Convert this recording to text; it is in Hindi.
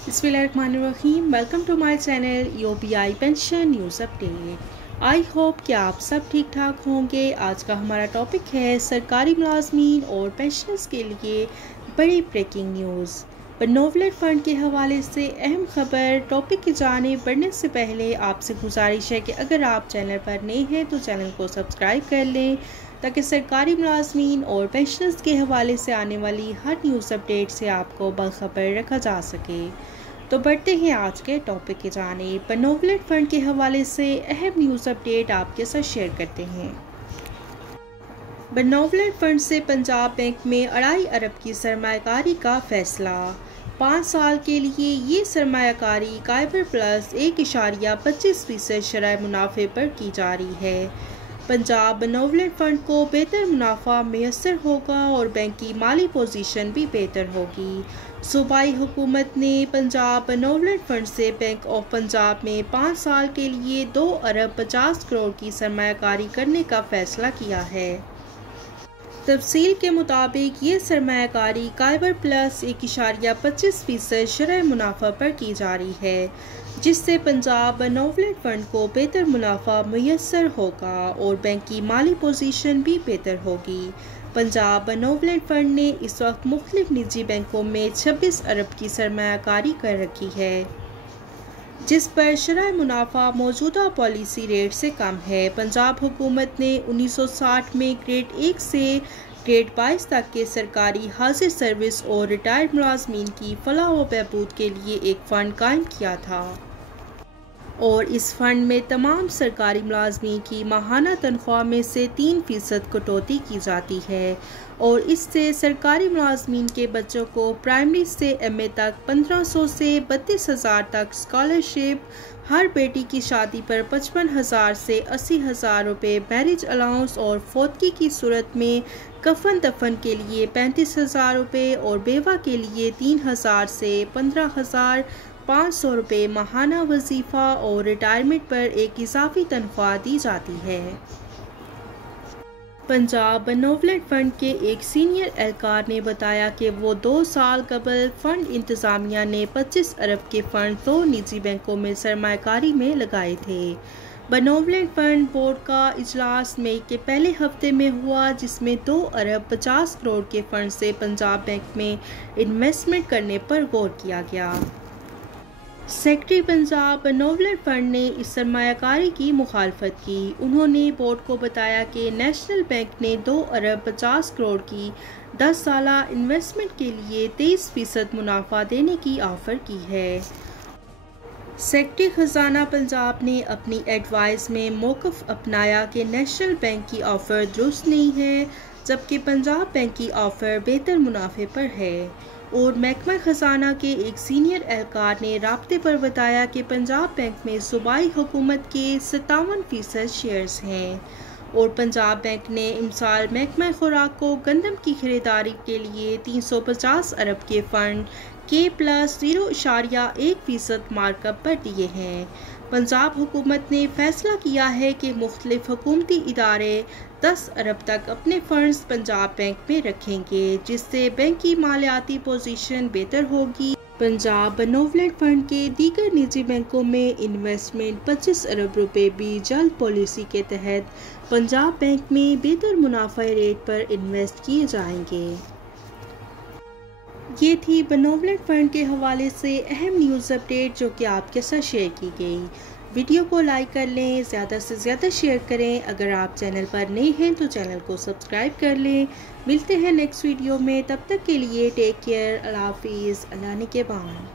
बिस्मिल्लाहिर्रहमानिर्रहीम। Welcome to my channel UPI pension news update. I hope कि आप सब ठीक ठाक होंगे। आज का हमारा टॉपिक है सरकारी मुलाजमीन और पेंशनर्स के लिए बड़ी ब्रेकिंग न्यूज़। बेनोवलेट फ़ंड के हवाले से अहम खबर। टॉपिक की जानिब बढ़ने से पहले आपसे गुजारिश है कि अगर आप चैनल पर नए हैं तो चैनल को सब्सक्राइब कर लें ताकि सरकारी मुलाजमीन और पेंशनर्स के हवाले से आने वाली हर न्यूज़ अपडेट से आपको बाखबर रखा जा सके। तो बढ़ते हैं आज के टॉपिक की जानिब। बेनोवलेट फ़ंड के हवाले से अहम न्यूज़ अपडेट आपके साथ शेयर करते हैं। बेनोवलेट फ़ंड से पंजाब बैंक में 2.5 अरब की सरमायाकारी का फैसला। 5 साल के लिए ये सरमायाकारी कायबर प्लस 1.25% शरह मुनाफे पर की जा रही है। पंजाब बेनोवलेट फ़ंड को बेहतर मुनाफा मैसर होगा और बैंक की माली पोजीशन भी बेहतर होगी। सूबाई हुकूमत ने पंजाब बेनोवलेट फ़ंड से बैंक ऑफ पंजाब में 5 साल के लिए 2 अरब 50 करोड़ की सरमायाकारी करने का फैसला किया है। तफसील के मुताबिक ये सरमायाकारी कायबर प्लस 1.25% शरह मुनाफा पर की जा रही है, जिससे पंजाब बेनोवलेट फ़ंड को बेहतर मुनाफा मैसर होगा और बैंक की माली पोजीशन भी बेहतर होगी। पंजाब बेनोवलेट फ़ंड ने इस वक्त मुख्तलिफ निजी बैंकों में 26 अरब की सरमायाकारी कर रखी है, जिस पर शरह मुनाफा मौजूदा पॉलिसी रेट से कम है। पंजाब हुकूमत ने 1960 में ग्रेड 1 से ग्रेड 22 तक के सरकारी हाजिर सर्विस और रिटायर्ड मुलाजमीन की फलाह व बहबूद के लिए एक फ़ंड कायम किया था और इस फ़ंड में तमाम सरकारी मुलाजमीन की माहाना तनख्वाह में से 3% कटौती की जाती है और इससे सरकारी मुलाजमीन के बच्चों को प्राइमरी से एमए तक 1500 से 32,000 तक स्कॉलरशिप, हर बेटी की शादी पर 55,000 से 80,000 रुपये मैरिज अलाउंस और फौतगी की सूरत में कफन दफन के लिए 35,000 रुपये और बेवा के लिए 3,000 से 15,500 रुपये माहाना वजीफ़ा और रिटायरमेंट पर एक इजाफी तनख्वाह दी जाती है। पंजाब बेनोवलेट फ़ंड के एक सीनियर एहलकार ने बताया कि वो 2 साल कबल फ़ंड इंतज़ामिया ने 25 अरब के फ़ंड 2 निजी बैंकों में सरमायाकारी में लगाए थे। बेनोवलेट फ़ंड बोर्ड का इजलास मई के पहले हफ्ते में हुआ, जिसमें 2 अरब 50 करोड़ के फ़ंड से पंजाब बैंक में इन्वेस्टमेंट करने पर गौर किया गया। सेक्रेटरी पंजाब बेनोवलेट फ़ंड ने इस सरमायाकारी की मुखालफत की। उन्होंने बोर्ड को बताया कि नेशनल बैंक ने 2 अरब 50 करोड़ की 10 साला इन्वेस्टमेंट के लिए 23% मुनाफा देने की ऑफ़र की है। सेक्रेटरी ख़जाना पंजाब ने अपनी एडवाइस में मौक़िफ़ अपनाया कि नेशनल बैंक की ऑफ़र दुरुस्त नहीं है, जबकि पंजाब बैंक की ऑफ़र बेहतर मुनाफे पर है। और महकमा ख़जाना के एक सीनियर एहलकार ने राब्ते पर बताया कि पंजाब बैंक में सूबाई हुकूमत के 57% शेयर्स हैं और पंजाब बैंक ने इमसाल महकमा खुराक को गंदम की खरीदारी के लिए 350 अरब के फ़ंड के प्लस 0.1% मार्कअप पर दिए हैं। पंजाब हुकूमत ने फैसला किया है कि मुख्तलिफ हुकूमती इदारे 10 अरब तक अपने फंड्स पंजाब बैंक में रखेंगे, जिससे बैंक की मालियाती पोजीशन बेहतर होगी। पंजाब बेनोवलेट फ़ंड के दीगर निजी बैंकों में इन्वेस्टमेंट 25 अरब रुपए भी जल्द पॉलिसी के तहत पंजाब बैंक में बेहतर मुनाफा रेट पर इन्वेस्ट किए जाएंगे। ये थी बेनोवलेट फ़ंड के हवाले से अहम न्यूज़ अपडेट जो कि आपके साथ शेयर की गई। वीडियो को लाइक कर लें, ज़्यादा से ज़्यादा शेयर करें। अगर आप चैनल पर नए हैं तो चैनल को सब्सक्राइब कर लें। मिलते हैं नेक्स्ट वीडियो में, तब तक के लिए टेक केयर। अल्लाह हाफिज़। अल्लाह निगहबान।